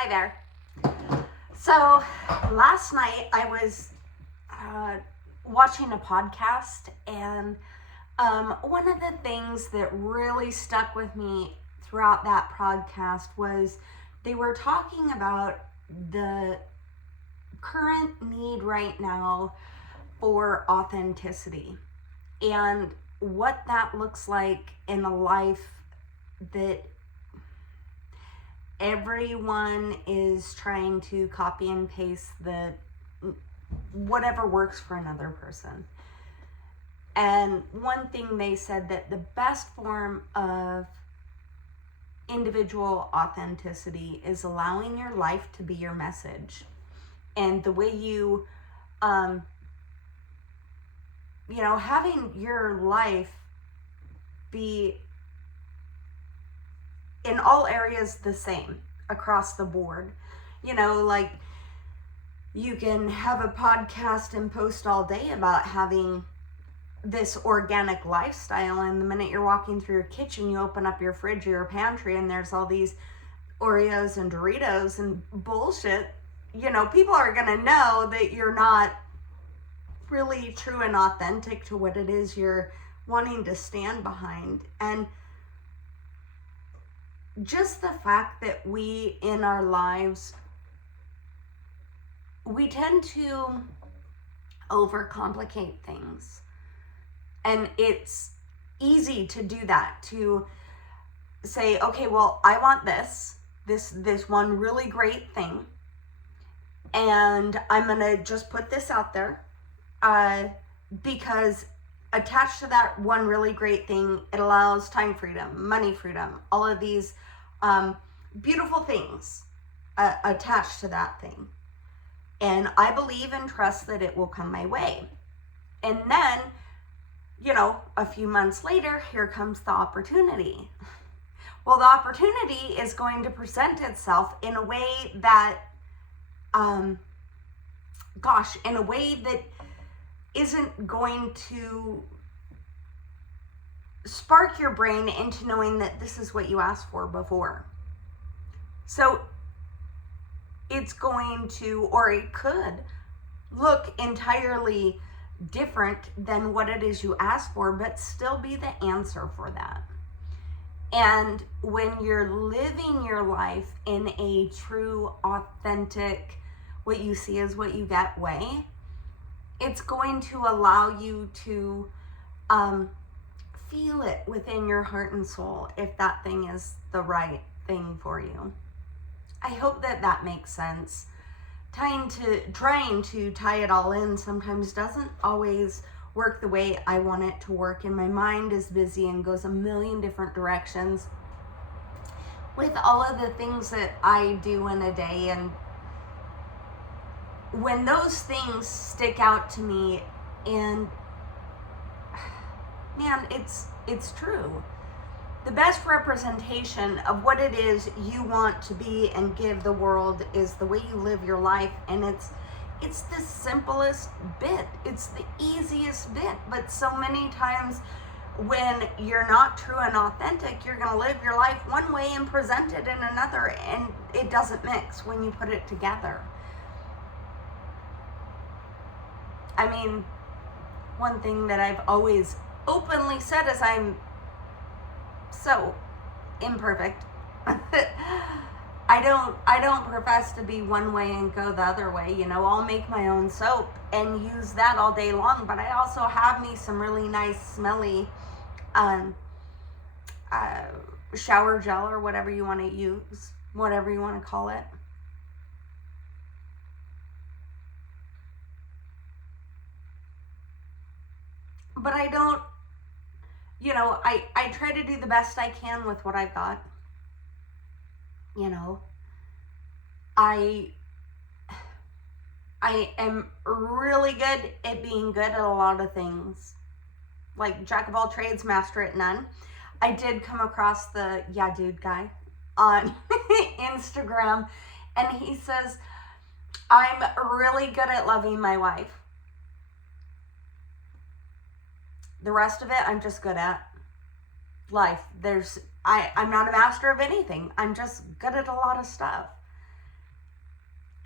Hi there. So last night I was watching a podcast, and one of the things that really stuck with me throughout that podcast was they were talking about the current need right now for authenticity and what that looks like in a life that everyone is trying to copy and paste the whatever works for another person. And one thing they said, that the best form of individual authenticity is allowing your life to be your message. And the way you having your life be in all areas the same across the board. Like, you can have a podcast and post all day about having this organic lifestyle, and the minute you're walking through your kitchen, you open up your fridge or your pantry and there's all these Oreos and Doritos and bullshit. People are gonna know that you're not really true and authentic to what it is you're wanting to stand behind. And just the fact that we in our lives, we tend to overcomplicate things, and it's easy to do that, to say, okay, well, I want this one really great thing, and I'm gonna just put this out there because attached to that one really great thing, it allows time freedom, money freedom, all of these beautiful things attached to that thing. And I believe and trust that it will come my way. And then, a few months later, here comes the opportunity. Well, the opportunity is going to present itself in a way that, in a way that isn't going to spark your brain into knowing that this is what you asked for before. So it's going to, or it could look entirely different than what it is you asked for, but still be the answer for that. And when you're living your life in a true, authentic, what you see is what you get way, it's going to allow you to feel it within your heart and soul if that thing is the right thing for you. I hope that makes sense. Trying to tie it all in sometimes doesn't always work the way I want it to work, and my mind is busy and goes a million different directions with all of the things that I do in a day. And when those things stick out to me, and man, it's true. The best representation of what it is you want to be and give the world is the way you live your life. And it's the simplest bit. It's the easiest bit. But so many times when you're not true and authentic, you're going to live your life one way and present it in another. And it doesn't mix when you put it together. I mean, one thing that I've always openly said is I'm so imperfect. I don't profess to be one way and go the other way. I'll make my own soap and use that all day long, but I also have me some really nice smelly shower gel, or whatever you want to use, whatever you want to call it. But I don't, I try to do the best I can with what I've got. I am really good at being good at a lot of things. Like, jack of all trades, master at none. I did come across the Yeah Dude guy on Instagram, and he says, I'm really good at loving my wife. The rest of it, I'm just good at. Life. I'm not a master of anything. I'm just good at a lot of stuff.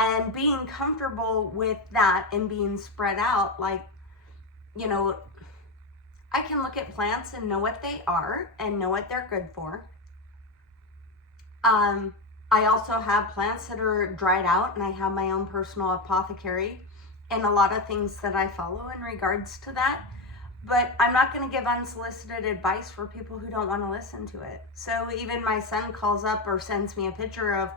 And being comfortable with that and being spread out, like, you know, I can look at plants and know what they are and know what they're good for. I also have plants that are dried out, and I have my own personal apothecary and a lot of things that I follow in regards to that. But I'm not going to give unsolicited advice for people who don't want to listen to it. So even my son calls up or sends me a picture of,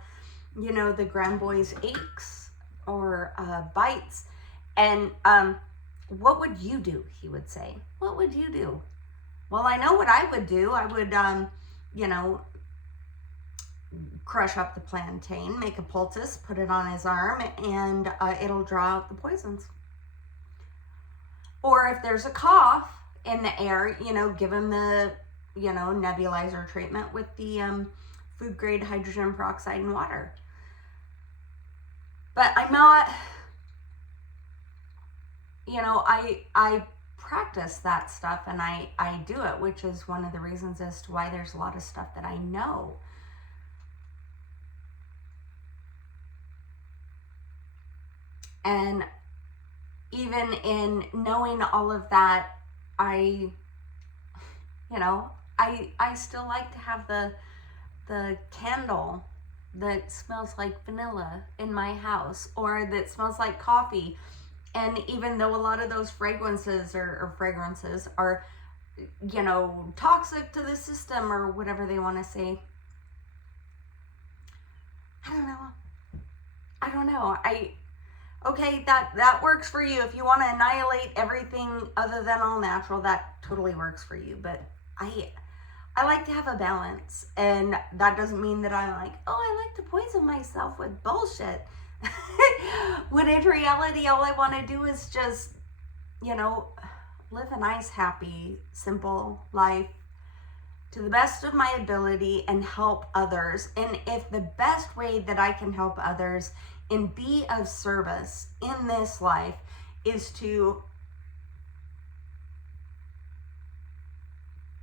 you know, the Gramboy's aches or bites. And what would you do? He would say, what would you do? Well, I know what I would do. I would, you know, crush up the plantain, make a poultice, put it on his arm, and it'll draw out the poisons. Or if there's a cough in the air, you know, give him the, you know, nebulizer treatment with the food grade hydrogen peroxide and water. But I'm not, you know, I practice that stuff, and I do it, which is one of the reasons as to why there's a lot of stuff that I know. And even in knowing all of that, I still like to have the candle that smells like vanilla in my house, or that smells like coffee. And even though a lot of those fragrances are, you know, toxic to the system or whatever they want to say, I don't know. Okay, that works for you. If you want to annihilate everything other than all natural, that totally works for you. But I like to have a balance, and that doesn't mean that I'm like, oh, I like to poison myself with bullshit. When in reality, all I want to do is just, you know, live a nice, happy, simple life to the best of my ability and help others. And if the best way that I can help others and be of service in this life is to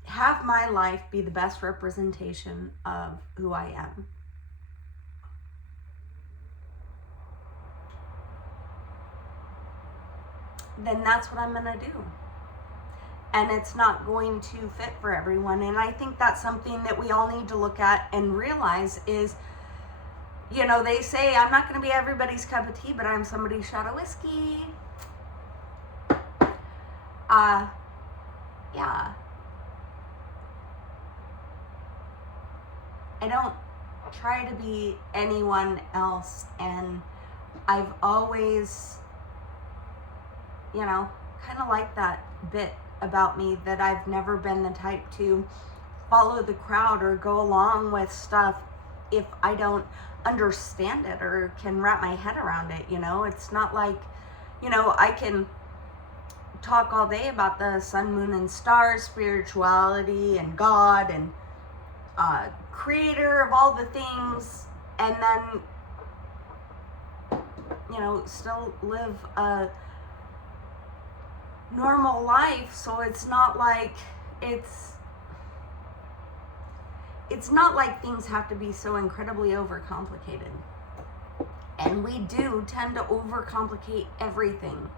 have my life be the best representation of who I am, then that's what I'm gonna do. And it's not going to fit for everyone. And I think that's something that we all need to look at and realize is, you know, they say I'm not going to be everybody's cup of tea, but I'm somebody's shot of whiskey. Yeah. I don't try to be anyone else, and I've always, you know, kind of like that bit about me, that I've never been the type to follow the crowd or go along with stuff if I don't understand it or can wrap my head around it. You know, it's not like, you know, I can talk all day about the sun, moon, and stars, spirituality, and God, and creator of all the things, and then, you know, still live a normal life. So it's not like it's not like things have to be so incredibly overcomplicated. And we do tend to overcomplicate everything.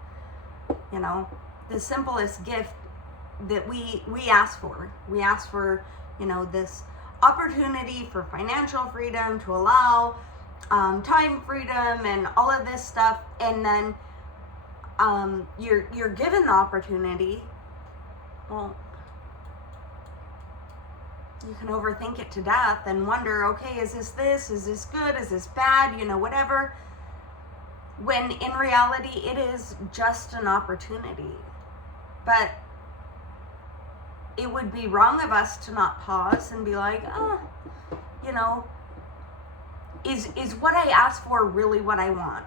You know, the simplest gift that we ask for. We ask for, you know, this opportunity for financial freedom, to allow time freedom and all of this stuff. And then you're given the opportunity. Well, you can overthink it to death and wonder, okay, is this good, is this bad, you know, whatever, when in reality it is just an opportunity. But it would be wrong of us to not pause and be like, oh, you know, is what I asked for really what I want?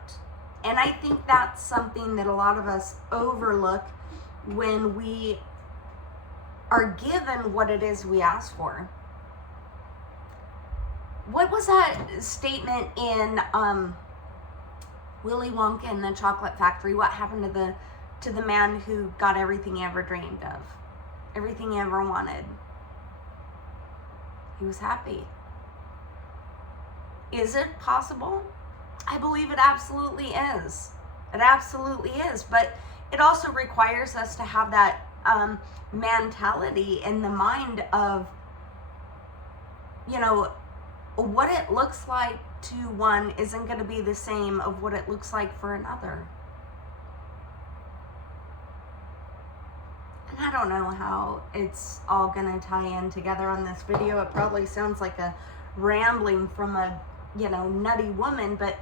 And I think that's something that a lot of us overlook when we are given what it is we ask for. What was that statement in Willy Wonka and the Chocolate Factory? What happened to the man who got everything he ever dreamed of, everything he ever wanted? He was happy. Is it possible I believe it absolutely is. It absolutely is. But it also requires us to have that mentality in the mind of, you know, what it looks like to one isn't going to be the same of what it looks like for another. And I don't know how it's all going to tie in together on this video. It probably sounds like a rambling from a, you know, nutty woman, but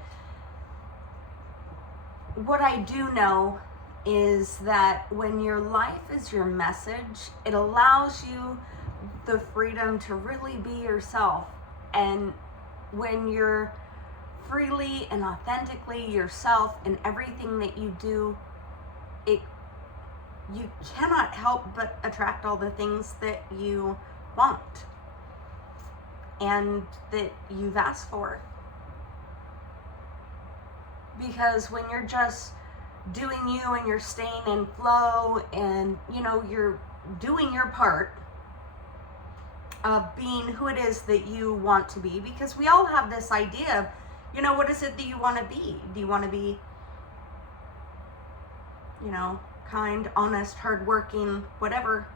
what I do know is that when your life is your message, it allows you the freedom to really be yourself. And when you're freely and authentically yourself in everything that you do, you cannot help but attract all the things that you want and that you've asked for. Because when you're just doing you and you're staying in flow and, you know, you're doing your part of being who it is that you want to be, because we all have this idea of, you know, what is it that you want to be? Do you want to be, you know, kind, honest, hardworking, whatever?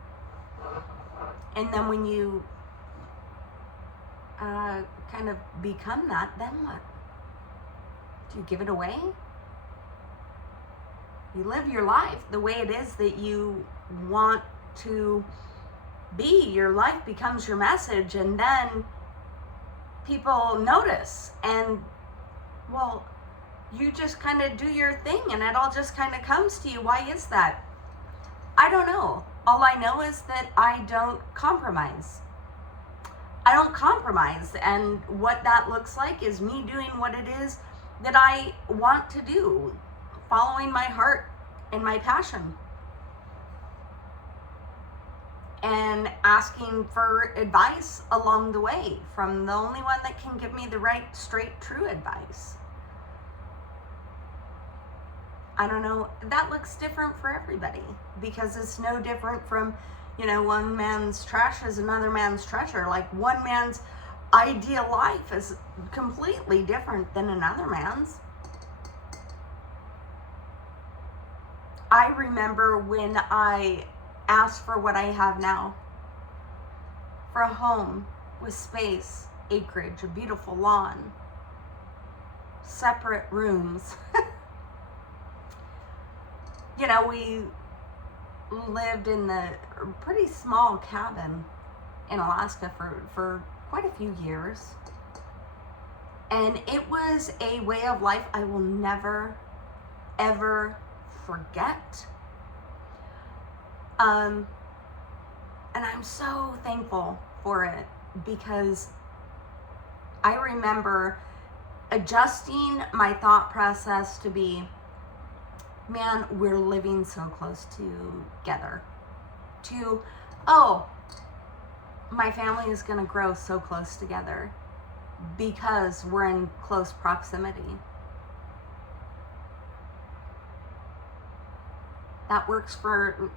And then when you kind of become that, then what? Do you give it away? You live your life the way it is that you want to be. Your life becomes your message, and then people notice, and, well, you just kind of do your thing and it all just kind of comes to you. Why is that? I don't know. All I know is that I don't compromise. I don't compromise, and what that looks like is me doing what it is that I want to do, following my heart and my passion, and asking for advice along the way from the only one that can give me the right, straight, true advice. I don't know, that looks different for everybody, because it's no different from, you know, one man's trash is another man's treasure. Like, one man's ideal life is completely different than another man's. I remember when I asked for what I have now, for a home with space, acreage, a beautiful lawn, separate rooms. You know, we lived in the pretty small cabin in Alaska for quite a few years. And it was a way of life I will never, ever forget. And I'm so thankful for it, because I remember adjusting my thought process to be, man, we're living so close together, to, oh, my family is going to grow so close together because we're in close proximity. That works for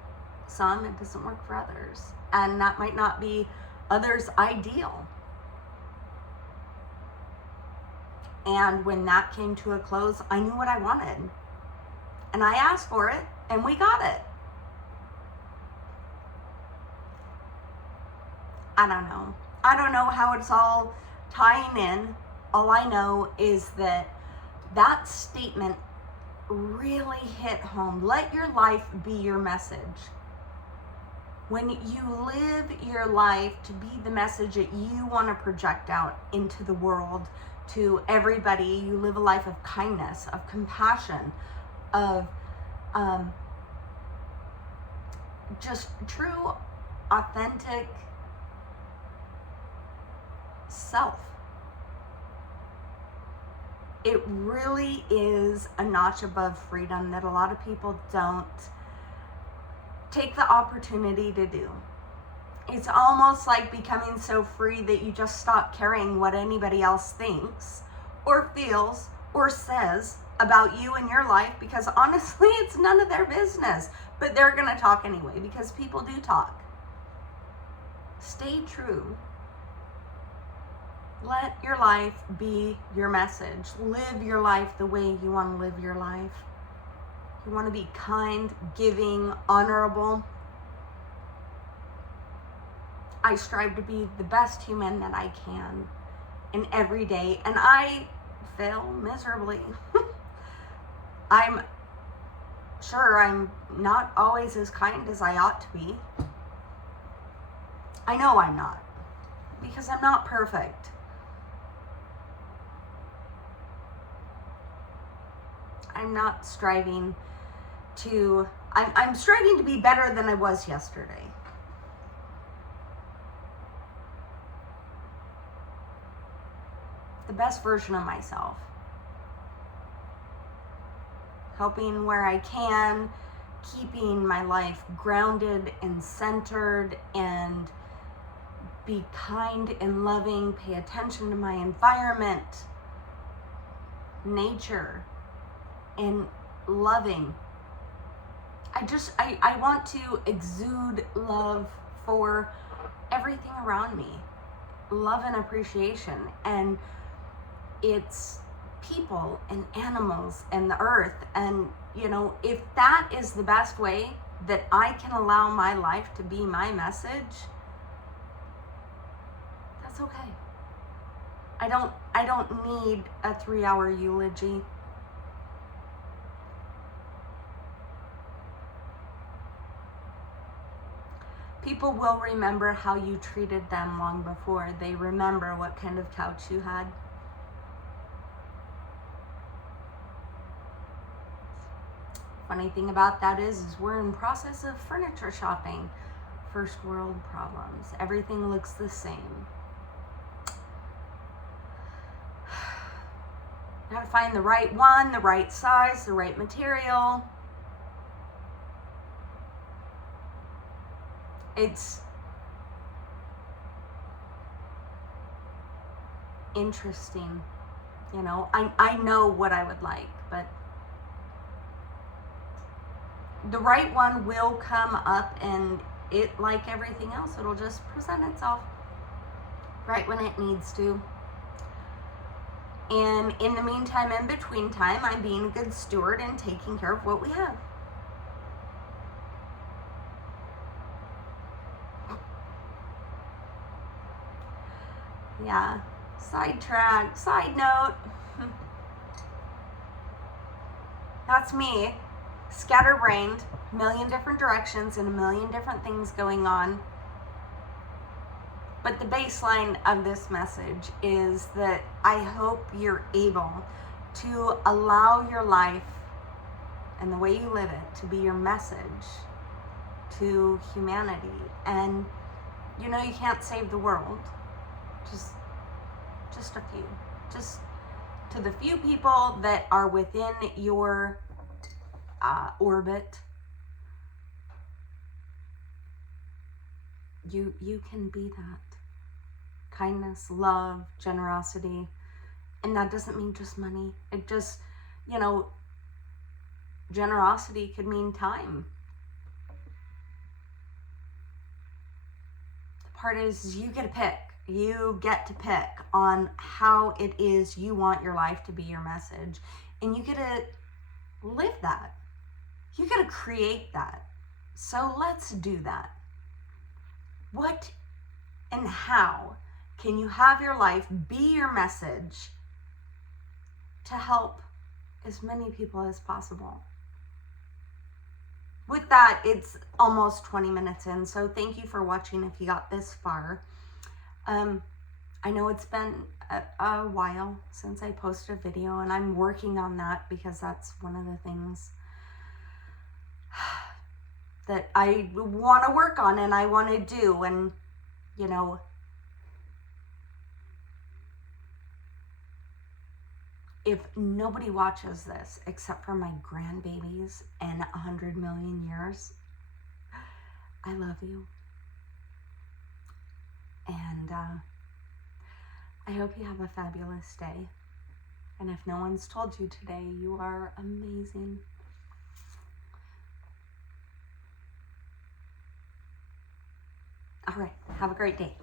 some, it doesn't work for others. And that might not be others' ideal. And when that came to a close, I knew what I wanted. And I asked for it, and we got it. I don't know. I don't know how it's all tying in. All I know is that that statement really hit home. Let your life be your message. When you live your life to be the message that you want to project out into the world to everybody, you live a life of kindness, of compassion, of just true, authentic self. It really is a notch above freedom that a lot of people don't take the opportunity to do. It's almost like becoming so free that you just stop caring what anybody else thinks or feels or says about you and your life, because honestly, it's none of their business. But they're going to talk anyway, because people do talk. Stay true. Let your life be your message. Live your life the way you want to live your life. You want to be kind, giving, honorable. I strive to be the best human that I can in every day, and I fail miserably. I'm sure I'm not always as kind as I ought to be. I know I'm not, because I'm not perfect. I'm not striving to, I'm striving to be better than I was yesterday. The best version of myself. Helping where I can, keeping my life grounded and centered, and be kind and loving, pay attention to my environment, nature, and loving. I want to exude love for everything around me. Love and appreciation. And it's people and animals and the earth. And, you know, if that is the best way that I can allow my life to be my message, that's okay. I don't need a 3-hour eulogy. People will remember how you treated them long before they remember what kind of couch you had. Funny thing about that is we're in process of furniture shopping. First world problems. Everything looks the same. Gotta find the right one, the right size, the right material. It's interesting. You know, I know what I would like, but the right one will come up, and it, like everything else, it'll just present itself right when it needs to. And in the meantime, in between time, I'm being a good steward and taking care of what we have. Yeah, sidetrack, side note. That's me, scatterbrained, a million different directions and a million different things going on. But the baseline of this message is that I hope you're able to allow your life and the way you live it to be your message to humanity. And you know, you can't save the world. Just a few. Just to the few people that are within your orbit. You can be that. Kindness, love, generosity. And that doesn't mean just money. It just, you know, generosity could mean time. The part is you get to pick. You get to pick on how it is you want your life to be your message. And you get to live that. You get to create that. So let's do that. What and how can you have your life be your message to help as many people as possible? With that, it's almost 20 minutes in, so thank you for watching if you got this far. I know it's been a while since I posted a video, and I'm working on that because that's one of the things that I want to work on and I want to do. And, you know, if nobody watches this except for my grandbabies in 100 million years, I love you. And I hope you have a fabulous day. And if no one's told you today, you are amazing. All right, have a great day.